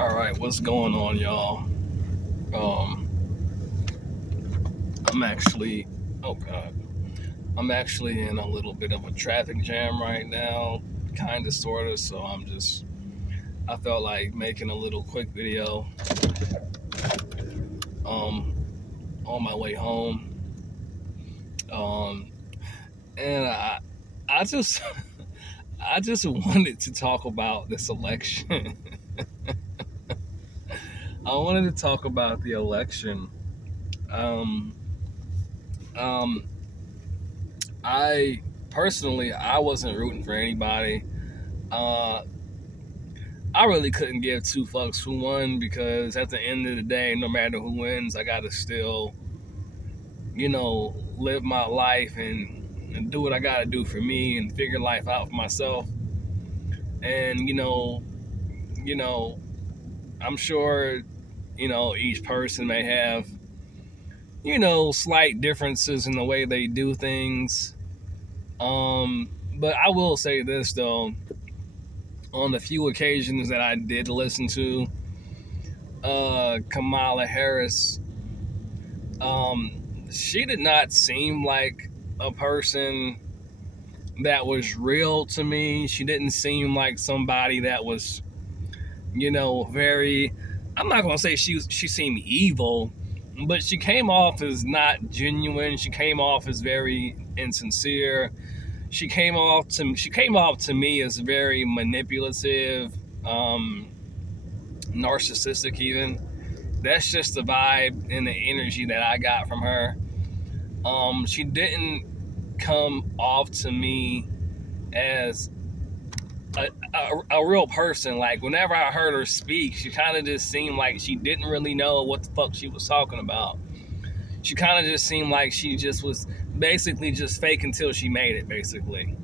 All right, what's going on, y'all? Um, I'm actually, oh God, I'm actually in a little bit of a traffic jam right now, kind of, sort of. So I felt like making a little quick video, um, on my way home. Um, and I just, I just wanted to talk about this election. I wanted to talk about the election. Um, um, I personally, I wasn't rooting for anybody. Uh, I really couldn't give two fucks who won because at the end of the day, no matter who wins, I gotta still, live my life and do what I gotta do for me and figure life out for myself. And you know, I'm sure, each person may have, slight differences in the way they do things. But I will say this though, on the few occasions that I did listen to Kamala Harris, she did not seem like a person that was real to me. She didn't seem like somebody that was, very. I'm not gonna say she seemed evil, but she came off as not genuine. She came off as very insincere. She came off to me as very manipulative, narcissistic even. That's just the vibe and the energy that I got from her. She didn't come off to me as a real person. Like, whenever I heard her speak, she kind of just seemed like she didn't really know what the fuck she was talking about. She kind of just seemed like she just was basically just fake until she made it, basically.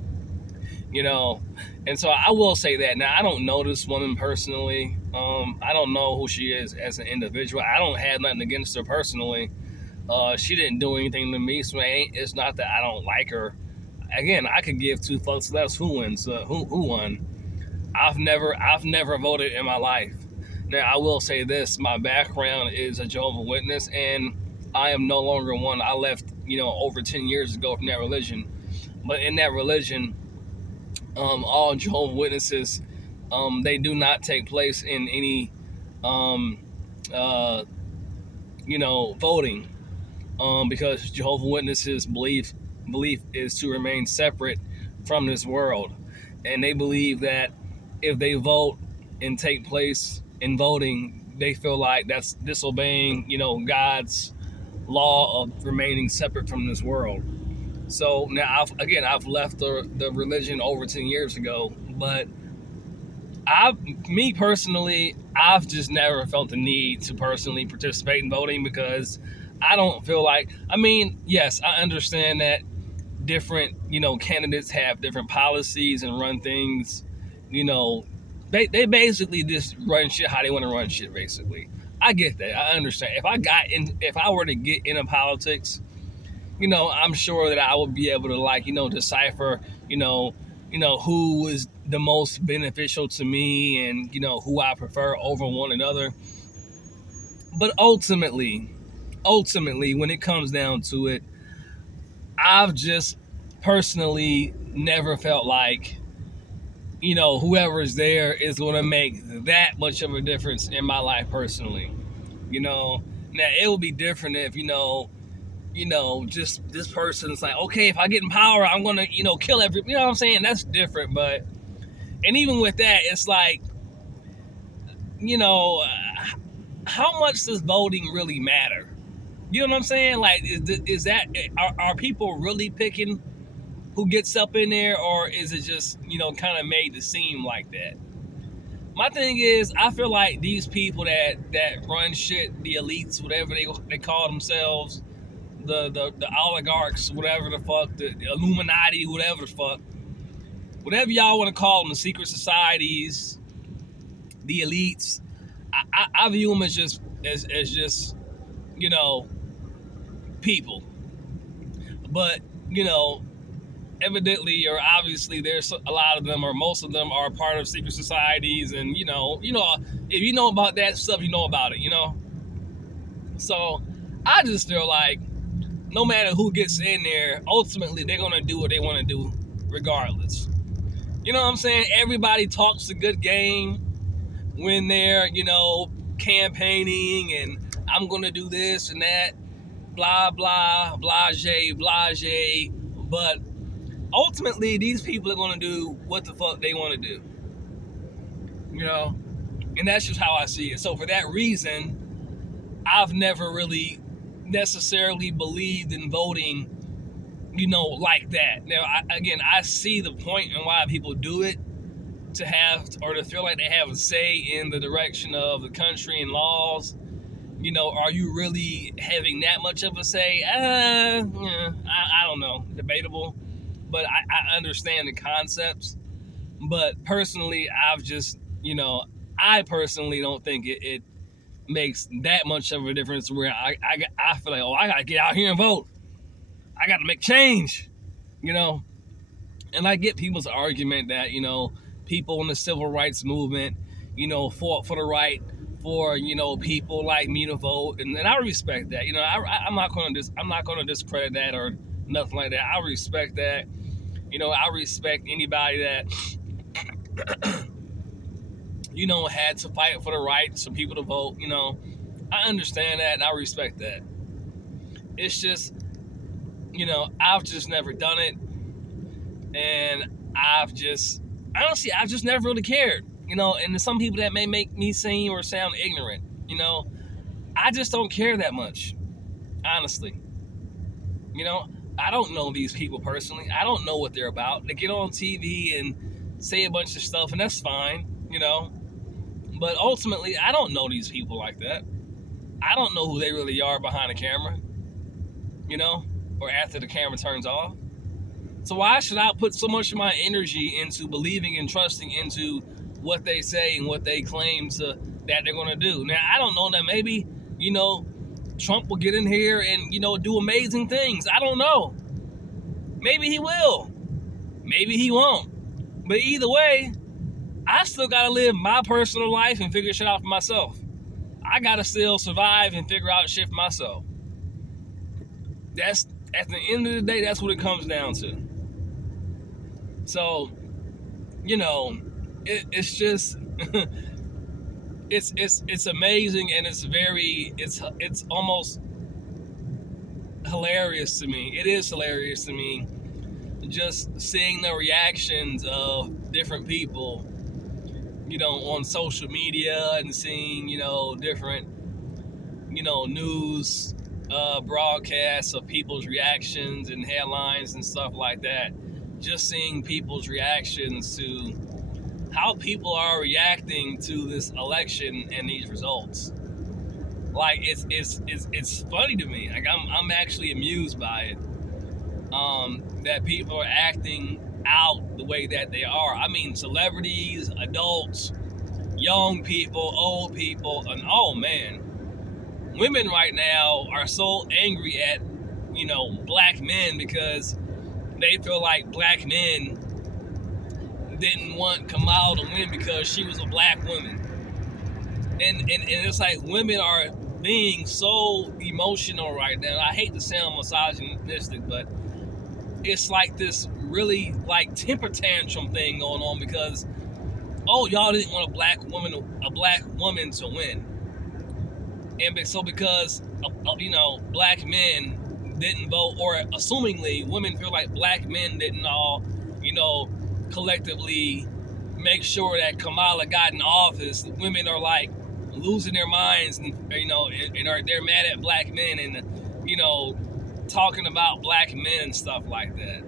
You know, and so I will say that. Now, I don't know this woman personally. I don't know who she is as an individual. I don't have nothing against her personally. She didn't do anything to me, so it's not that I don't like her. Again, I could give two fucks less who wins, who won. I've never voted in my life. Now, I will say this: my background is a Jehovah's Witness, and I am no longer one. I left, over 10 years ago from that religion. But in that religion, all Jehovah's Witnesses, they do not take place in any, um, uh, voting, because Jehovah's Witnesses belief is to remain separate from this world, and they believe that if they vote and take place in voting, they feel like that's disobeying, God's law of remaining separate from this world. So now, I've left the religion over 10 years ago, but me personally, I've just never felt the need to personally participate in voting because I don't feel like. I mean, yes, I understand that different, candidates have different policies and run things. You know, they basically just run shit how they want to run shit. Basically, I get that. I understand. If I were to get into politics, I'm sure that I would be able to, like, decipher, who is the most beneficial to me and, who I prefer over one another. But ultimately, when it comes down to it, I've just personally never felt like, whoever's there is going to make that much of a difference in my life personally. Now it would be different if, just this person's like, okay, if I get in power, I'm gonna, kill every. You know what I'm saying? That's different. But and even with that, it's like, you know, how much does voting really matter? You know what I'm saying? Like, is that are people really picking who gets up in there, or is it just, kind of made to seem like that? My thing is, I feel like these people that run shit, the elites, whatever they call themselves, the oligarchs, whatever the fuck, the Illuminati, whatever the fuck, whatever y'all want to call them, the secret societies, the elites. I view them as just people. But evidently or obviously there's a lot of them or most of them are part of secret societies, and if you know about that stuff, you know about it, So I just feel like no matter who gets in there, ultimately they're gonna do what they want to do regardless. You know what I'm saying? Everybody talks a good game when they're, campaigning and I'm gonna do this and that, blah blah, blase, blase. But ultimately these people are gonna do what the fuck they want to do. And that's just how I see it. So for that reason, I've never really necessarily believed in voting, like that. Now, I see the point and why people do it, to have or to feel like they have a say in the direction of the country and laws. Are you really having that much of a say? I don't know. Debatable. But I understand the concepts. But personally, I personally don't think it makes that much of a difference where I feel like, I got to get out here and vote. I got to make change, And I get people's argument that, people in the civil rights movement, fought for the right for, people like me to vote. And I respect that. I'm not going to discredit that or nothing like that. I respect that. I respect anybody that, had to fight for the rights for people to vote. I understand that and I respect that. It's just, I've just never done it. And I've just never really cared. And there's some people that may make me seem or sound ignorant. I just don't care that much, honestly. I don't know these people personally. I don't know what they're about. They get on TV and say a bunch of stuff, and that's fine, But ultimately, I don't know these people like that. I don't know who they really are behind the camera, or after the camera turns off. So why should I put so much of my energy into believing and trusting into what they say and what they claim that they're going to do? Now, I don't know that maybe, Trump will get in here and, do amazing things. I don't know. Maybe he will. Maybe he won't. But either way, I still got to live my personal life and figure shit out for myself. I got to still survive and figure out shit for myself. That's, at the end of the day, that's what it comes down to. So, it's just, it's amazing, and it's almost hilarious to me. It is hilarious to me, just seeing the reactions of different people, on social media, and seeing, different, news broadcasts of people's reactions and headlines and stuff like that. Just seeing people's reactions to how people are reacting to this election and these results. Like, it's funny to me. Like, I'm actually amused by it. That people are acting out the way that they are. I mean, celebrities, adults, young people, old people, and oh man, women right now are so angry at, black men because they feel like black men didn't want Kamala to win because she was a black woman. And it's like women are being so emotional right now. I hate to sound misogynistic, but it's like this really like temper tantrum thing going on because, oh, y'all didn't want a black woman to win. And so because, black men didn't vote, or assumingly women feel like black men didn't all, collectively make sure that Kamala got in office, women are like losing their minds and, they're mad at black men and, talking about black men and stuff like that.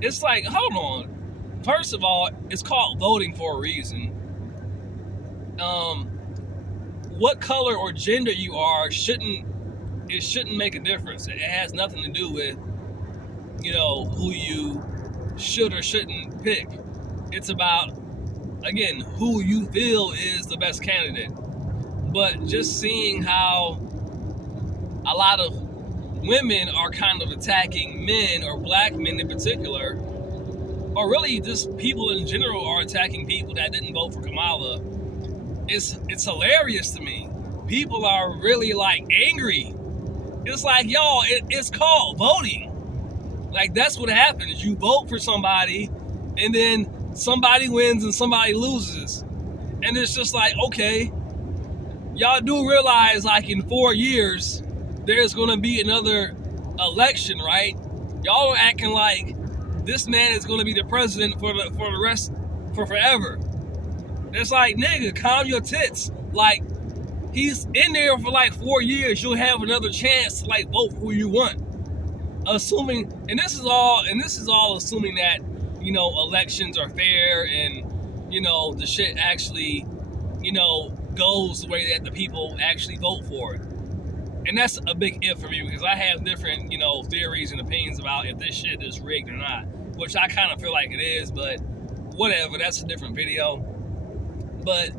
It's like, hold on. First of all, it's called voting for a reason. What color or gender you are shouldn't make a difference. It has nothing to do with, who you should or shouldn't pick. It's about, again, who you feel is the best candidate. But just seeing how a lot of women are kind of attacking men, or black men in particular, or really just people in general are attacking people that didn't vote for Kamala. It's hilarious to me. People are really like angry. It's like, y'all, it's called voting. Like, that's what happens. You vote for somebody, and then somebody wins and somebody loses. And it's just like, okay, y'all do realize, like, in 4 years, there's going to be another election, right? Y'all are acting like this man is going to be the president for the rest, for forever. It's like, nigga, calm your tits. Like, he's in there for like 4 years. You'll have another chance to like vote for who you want. Assuming, and this is all assuming that, you know, elections are fair and, you know, the shit actually, you know, goes the way that the people actually vote for it. And that's a big if for me, because I have different, you know, theories and opinions about if this shit is rigged or not, which I kind of feel like it is, but whatever, that's a different video. But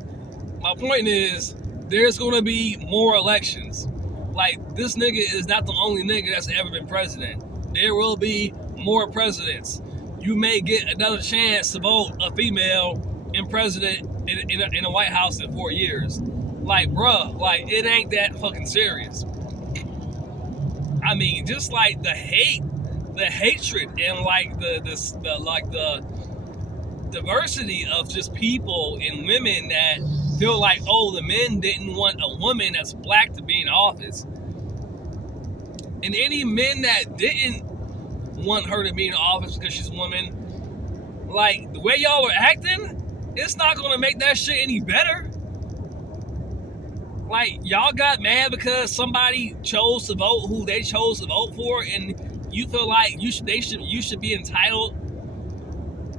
my point is, there's going to be more elections. Like, this nigga is not the only nigga that's ever been president. There will be more presidents. You may get another chance to vote a female in president in a White House in 4 years. Like, bruh, like, it ain't that fucking serious. I mean, just like the hate, the hatred, and like the diversity of just people and women that feel like, oh, the men didn't want a woman that's black to be in office. And any men that didn't want her to be in office because she's a woman, like, the way y'all are acting, it's not going to make that shit any better. Like, y'all got mad because somebody chose to vote who they chose to vote for, and you feel like you should be entitled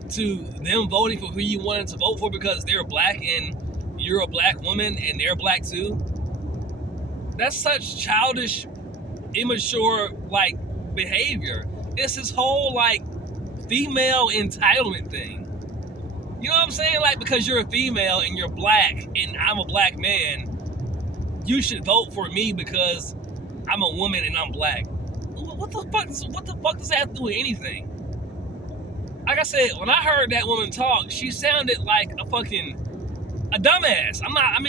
to them voting for who you wanted to vote for because they're black and you're a black woman and they're black too. That's such childish, immature, like, behavior. It's this whole, like, female entitlement thing. You know what I'm saying? Like, because you're a female and you're black and I'm a black man, you should vote for me because I'm a woman and I'm black. What the fuck does that have to do with anything? Like I said, when I heard that woman talk, she sounded like a dumbass.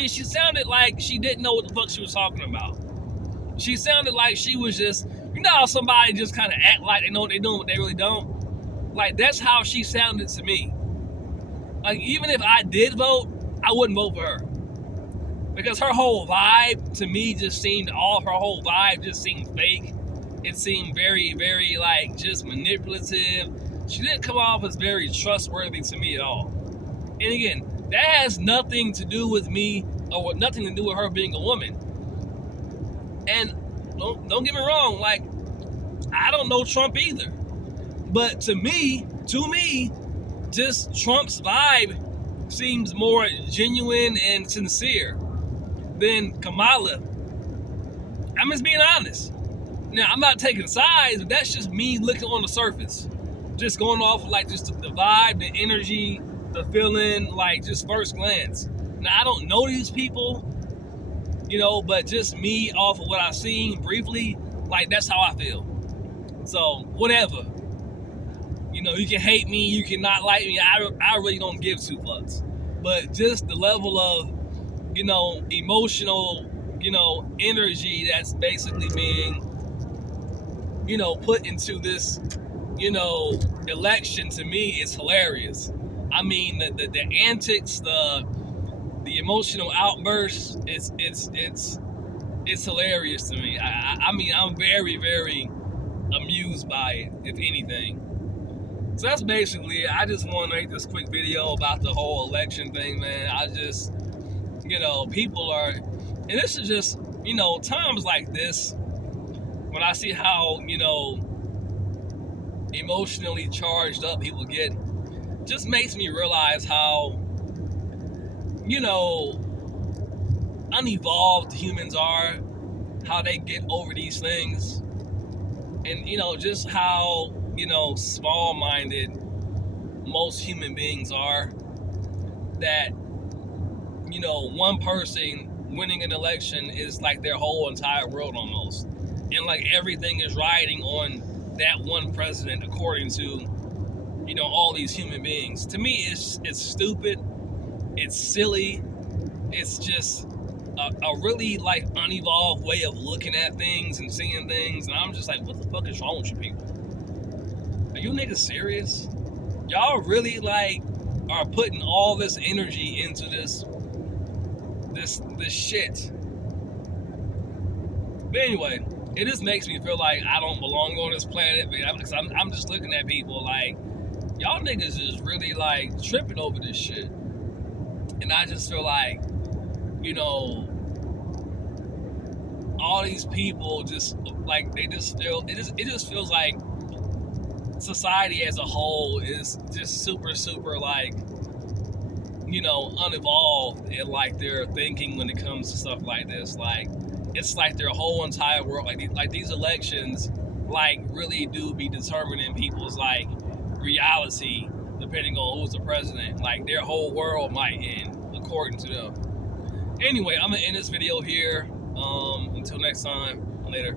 She sounded like she didn't know what the fuck she was talking about. She sounded like she was just, you know how somebody just kind of act like they know what they're doing, but they really don't? Like, that's how she sounded to me. Like, even if I did vote, I wouldn't vote for her. Because her whole vibe, to me, her whole vibe just seemed fake. It seemed very, very, like, just manipulative. She didn't come off as very trustworthy to me at all. And again, that has nothing to do with me, or nothing to do with her being a woman. And don't get me wrong, like, I don't know Trump either. But to me, just Trump's vibe seems more genuine and sincere than Kamala. I'm just being honest. Now, I'm not taking sides, but that's just me looking on the surface. Just going off, like, just the vibe, the energy, the feeling, like, just first glance. Now, I don't know these people, you know, but just me off of what I've seen briefly, like, that's how I feel. So, whatever. You know, you can hate me, you can not like me, I really don't give two fucks. But just the level of, you know, emotional, you know, energy that's basically being, you know, put into this, you know, election, to me, is hilarious. I mean, the antics, the emotional outbursts, it's hilarious to me. I mean, I'm very, very amused by it, if anything. So that's basically it. I just want to make this quick video about the whole election thing, man. I just, you know, people are, and this is just, you know, times like this, when I see how, you know, emotionally charged up people get, just makes me realize how, you know, unevolved humans are, how they get over these things, and, you know, just how, you know, small-minded most human beings are, that, you know, one person winning an election is like their whole entire world almost. and like everything is riding on that one president according to, you know, all these human beings. To me, it's stupid, it's silly, it's just a really like unevolved way of looking at things and seeing things, and I'm just like, what the fuck is wrong with you people? Are you niggas serious? Y'all really like are putting all this energy into this shit. But anyway, it just makes me feel like I don't belong on this planet, because I'm just looking at people like, y'all niggas is really like tripping over this shit. And I just feel like, you know, all these people just like, they just feel, it just feels like society as a whole is just super like, you know, unevolved in like their thinking when it comes to stuff like this. Like, it's like their whole entire world, like these elections, like really do be determining people's like reality depending on who's the president. Like their whole world might end according to them. Anyway, I'm gonna end this video here. Until next time, later.